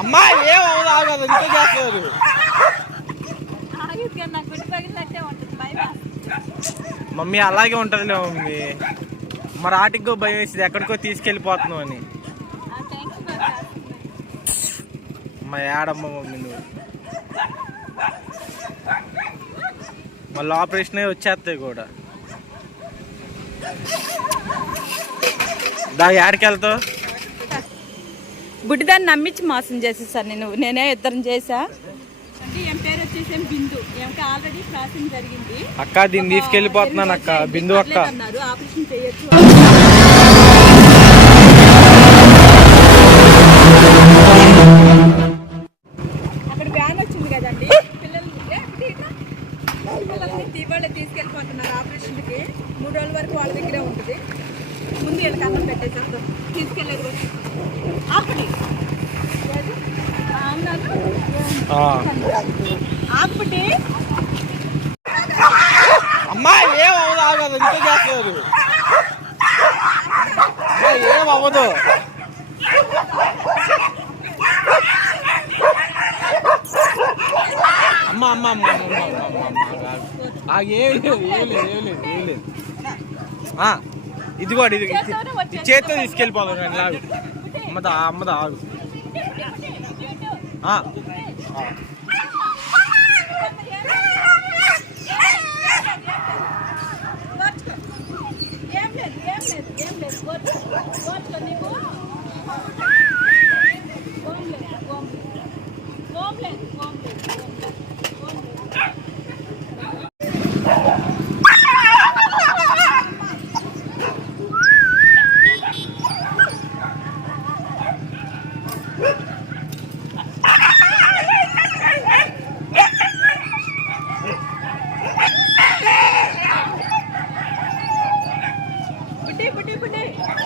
అమ్మా ఏం అవదు ఆగదు ఇంత చేస్తారు మమ్మీ అలాగే ఉంటుందిలే మమ్మీ. మరి ఆటికో భయం వేసింది ఎక్కడికో తీసుకెళ్ళిపోతున్నావు అని. మా ఏడమ్మ మమ్మీ నువ్వు. మళ్ళీ ఆపరేషన్ అయ్యి వచ్చేస్తాయి కూడా. దా ఏడికి వెళ్తావు? గుడ్డిదాన్ని నమ్మించి మోసం చేసేసాను నేను. నేనే ఇద్దరం చేసా అక్క దీన్ని తీసుకెళ్ళిపోతున్నాను అక్క. బిందు అక్క. అన్నారు ఆపరేషన్ చేయొచ్చు. అక్కడ వ్యాన్ వచ్చింది కదండి. పిల్లల్ని తీసుకెళ్ళిపోతున్నారు ఆపరేషన్కి. మూడు రోజుల వరకు వాళ్ళ దగ్గరే ఉంటుంది. ముందు వీళ్ళకి అన్నం పెట్టేసేస్తాం తీసుకెళ్ళేది. ఆపడి. ఆపటి అమ్మా ఏం అవ్వదు ఆగదు ఇంత చేస్తారు ఏం అవ్వదు అమ్మ అమ్మ అమ్మ అమ్మ అమ్మ అమ్మ ఏం లేదు ఏం లేదు ఏం లేదు ఏం లేదు ఆ, ఇదిగోండి ఇది ఇది చేత్తో తీసుకెళ్ళిపోతాను నేను లాగు అమ్మదా అమ్మదా ఆగు. ఏం లేదు ఏం లేదు ఏం లేదు కోర్చో కోర్చో నీకు ఓం లేదు ఓం లేదు ఓం లేదు ఓం లేదు ఓం లేదు బుడ్డి బుడ్డి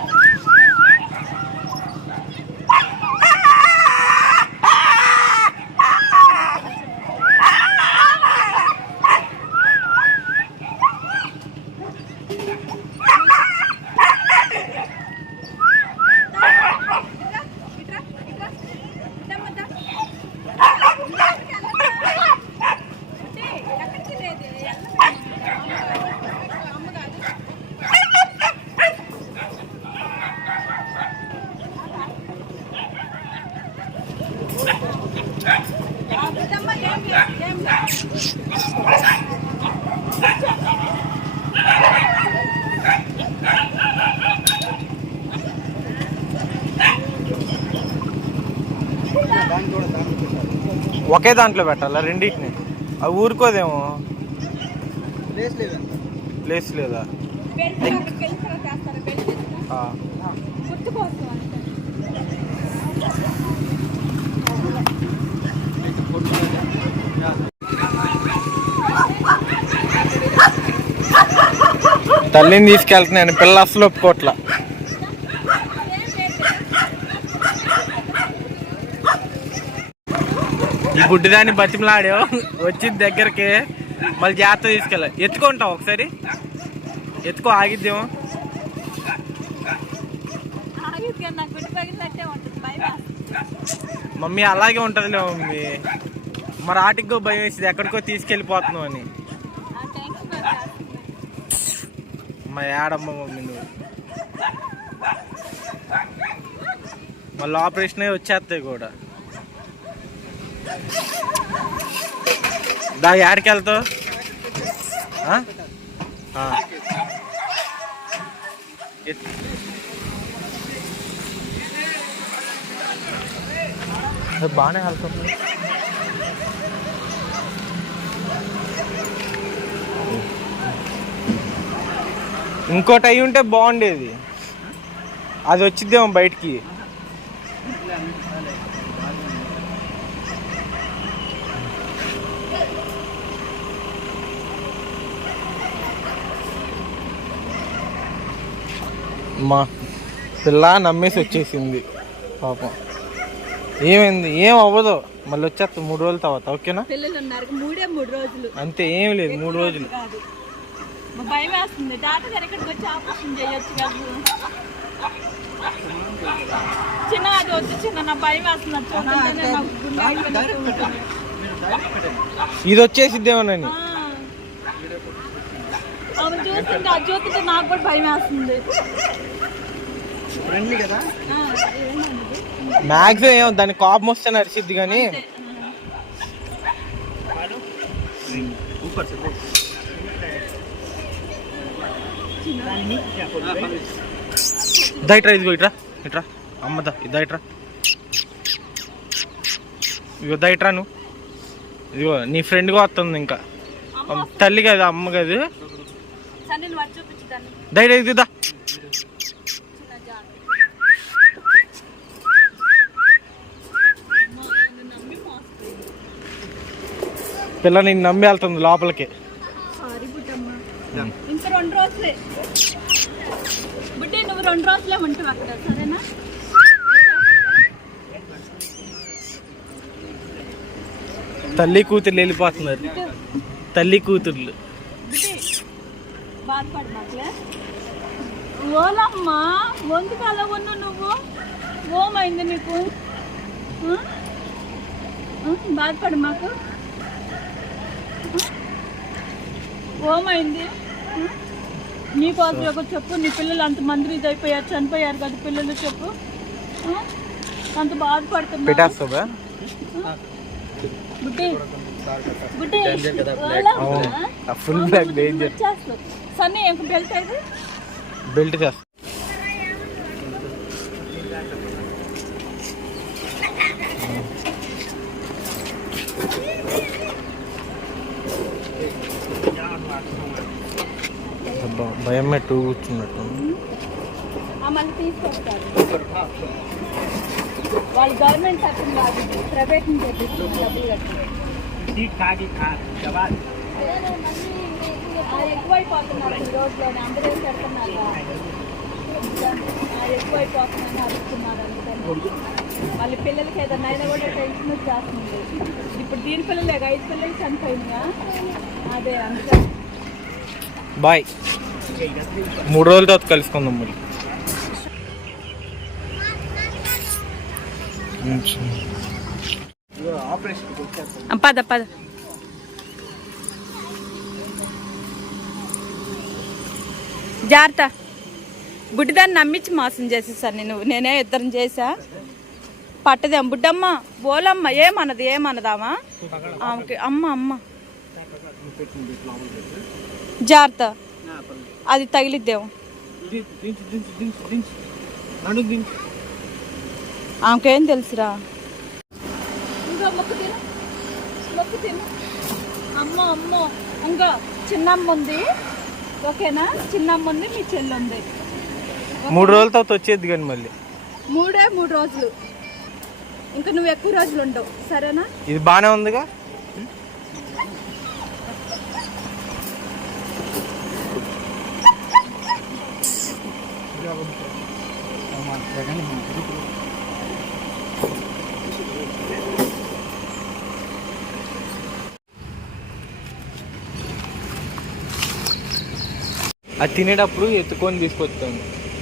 ఒకే దాంట్లో పెట్టాలా రెండింటిని అవి ఊరుకోదేమో ప్లేస్ లేదా బెల్ట్ తల్లిని తీసుకెళ్తున్నాను పిల్ల అసలు ఒప్పుకోట్ల. ఈ గుడ్డిదాన్ని బతిమలాడావు వచ్చిన దగ్గరికి మళ్ళీ జాగ్రత్త తీసుకెళ్ళ ఎత్తుకుంటావు ఒకసారి. ఎత్తుకో ఆగిద్దేమో. మమ్మీ అలాగే ఉంటుందిలే మమ్మీ. మరి ఆటికో భయం వేసింది ఎక్కడికో తీసుకెళ్ళిపోతున్నావు అని ఆ టెన్షన్ వచ్చేస్తుంది. మా ఏడమ్మ మమ్మీ నువ్వు మళ్ళీ ఆపరేషన్ అయ్యి వచ్చేస్తాయి కూడా దా ఏడికి వెళ్తావు ఆ? ఆ. ఎత్- అది బాగానే వెళ్తుంది ఇంకోటి అయి ఉంటే బాగుండేది. అది వచ్చిద్దేమో బయటికి. మా పిల్ల నమ్మేసి వచ్చేసింది. పాపం. ఏమైంది? ఏం అవ్వదు. మళ్ళీ వచ్చేస్తా మూడు రోజుల తర్వాత. ఓకేనా? పిల్లలు ఉన్నారు. మూడే మూడు రోజులు. అంతే ఏం లేదు. మూడు రోజులు భయం వేస్తుంది డాక్టర్ గారు ఇక్కడికి వచ్చి ఆపరేషన్ చేయొచ్చు కదా. చిన్న అది వచ్చి చిన్న నా భయం వేస్తుంది. ఇది వచ్చేసిద్ది ఏమోనని ఆమె చూస్తుంటే అది చూస్తుంటే నాకు కూడా భయం వేస్తుంది. ఫ్రెండ్లీ మ్యాక్సిమం ఏమో దాన్ని కోపం వస్తే నడిచిద్ది కానీ. ఇట్రా ఇదిగో ఇట్రా ఇట్రా. అమ్మదా ఇదా ఇట్రా ఇగో ఇట్రా నువ్వు. ఇదిగో నీ ఫ్రెండ్గా వస్తుంది ఇంకా. తల్లి కదా అమ్మ కదా. సరే నువ్వు అది చూపించు దాన్ని. దా ఇట్రా, ఇది దా. చిన్న జాన్ అమ్మ, నిన్ను నమ్మి మోసపోయింది. పిల్ల నేను నమ్మి వెళ్తుంది లోపలికి. సారీ ఇంకా రెండు రోజులే. బుడ్డి నువ్వు రెండు రోజులే ఉంటావు అక్కడ సరేనా? తల్లి కూతుర్లు వెళ్ళిపోతున్నారు. తల్లి కూతుర్లు. బుడ్డి బాధపడు మాకులే ఓలమ్మా వంతుకు అలా ఉన్నా నువ్వు? ఓమైంది నీకు? బాధపడు మాకు? ఓమైంది? నీకోసం ఒక చెప్పు నీ పిల్లలు అంత మంది ఇది అయిపోయారు చనిపోయారు కదా పిల్లలు చెప్పు? అంత బాధపడుతున్నా పెట్టేస్తుందా బుడ్డి బుడ్డి ఆ? Full black danger Sunny belt అయితే బెల్ట్ చేస్తా. భయమే టూ కూర్చున్నట్టు వాళ్ళు గవర్నమెంట్ ప్రైవేట్ ఎక్కువైపోతున్నారు ఈ అందరూ పెడుతున్నారు వాళ్ళ పిల్లలకి ఏదైనా అయినా కూడా టెన్షన్ వచ్చేస్తుంది. ఇప్పుడు దీని పిల్లలే ఐదు పిల్లలు చనిపోయిందా అదే అంత. బాయ్. మూడు రోజుల తర్వాత కలుసుకుందాం మళ్ళీ పద పద. జాగ్రత్త. బుడ్డిదాన్ని నమ్మించి మోసం చేసేసా నేను. నేనే ఇద్దరం చేసా పట్టదే. బుడ్డమ్మ బోలమ్మ ఏమన్నది ఏమన్నదామా? ఆమెకి అమ్మ అమ్మ. జాగ్రత్త. అది తగిలిద్దేమో. దించు ఆమెకేం తెలుసురా? ఇంకా మొక్కు తిను మొక్కు తిను అమ్మ అమ్మ. ఇంకా చిన్నమ్మ ఉంది. ఓకేనా? చిన్నమ్మ ఉంది మీ చెల్లి ఉంది మూడు రోజుల తర్వాత వచ్చేది కానీ మళ్ళీ. మూడే మూడు రోజులు. ఇంకా నువ్వు ఎక్కువ రోజులు ఉండవు. సరేనా? ఇది బాగానే ఉందిగా? అది తినేటప్పుడు ఎత్తుకొని తీసుకొస్తాను.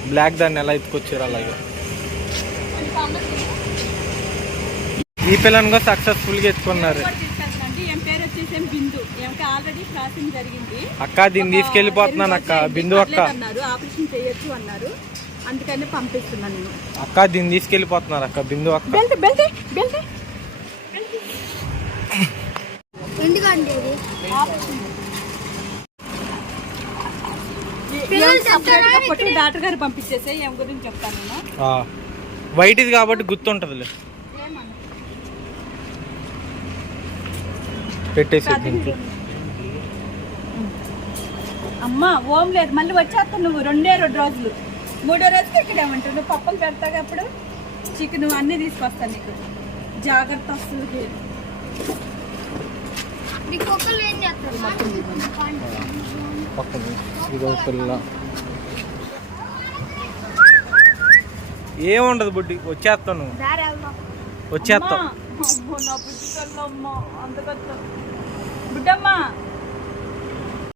బ్లాక్ దాన్ని ఎలా ఎత్తుకొచ్చారు అలాగే. ఈ పిల్లని కూడా సక్సెస్ఫుల్గా ఎత్తుకున్నారు. అక్క దీన్ని తీసుకెళ్ళిపోతున్నాను అక్క. బిందు అక్క. అన్నారు ఆపరేషన్ చేయొచ్చు అన్నారు. అందుకని పంపిస్తున్నాను నేను. అక్క దీన్ని తీసుకెళ్ళిపోతున్నారు అక్క. బిందు అక్క. బెల్ట్ బెల్ట్ బెల్ట్ డాక్టర్ గారు పంపించేసే ఏం గురించి చెప్తాను నేను. ఆ, వైట్ ఇది కాబట్టి గుర్తుంటదిలే. ఏమన్నా పెట్టేసి అమ్మా ఓం లేదు. మళ్ళీ వచ్చేస్తావు నువ్వు. రెండే రెండు రోజులు. మూడో రోజుకి ఇక్కడ ఏమంటావు నువ్వు పప్పలు పెడతావు అప్పుడు చికెన్ అన్నీ తీసుకొస్తాను నీకు. జాగ్రత్త వస్తుంది పిల్ల. ఏముండదు బుడ్డి వచ్చేస్తాను. వచ్చేస్తాం. అమ్మా, అమ్మో, నా బుడ్డి కళ్ళమ్మ, అంతకట్ల. బుడ్డమ్మ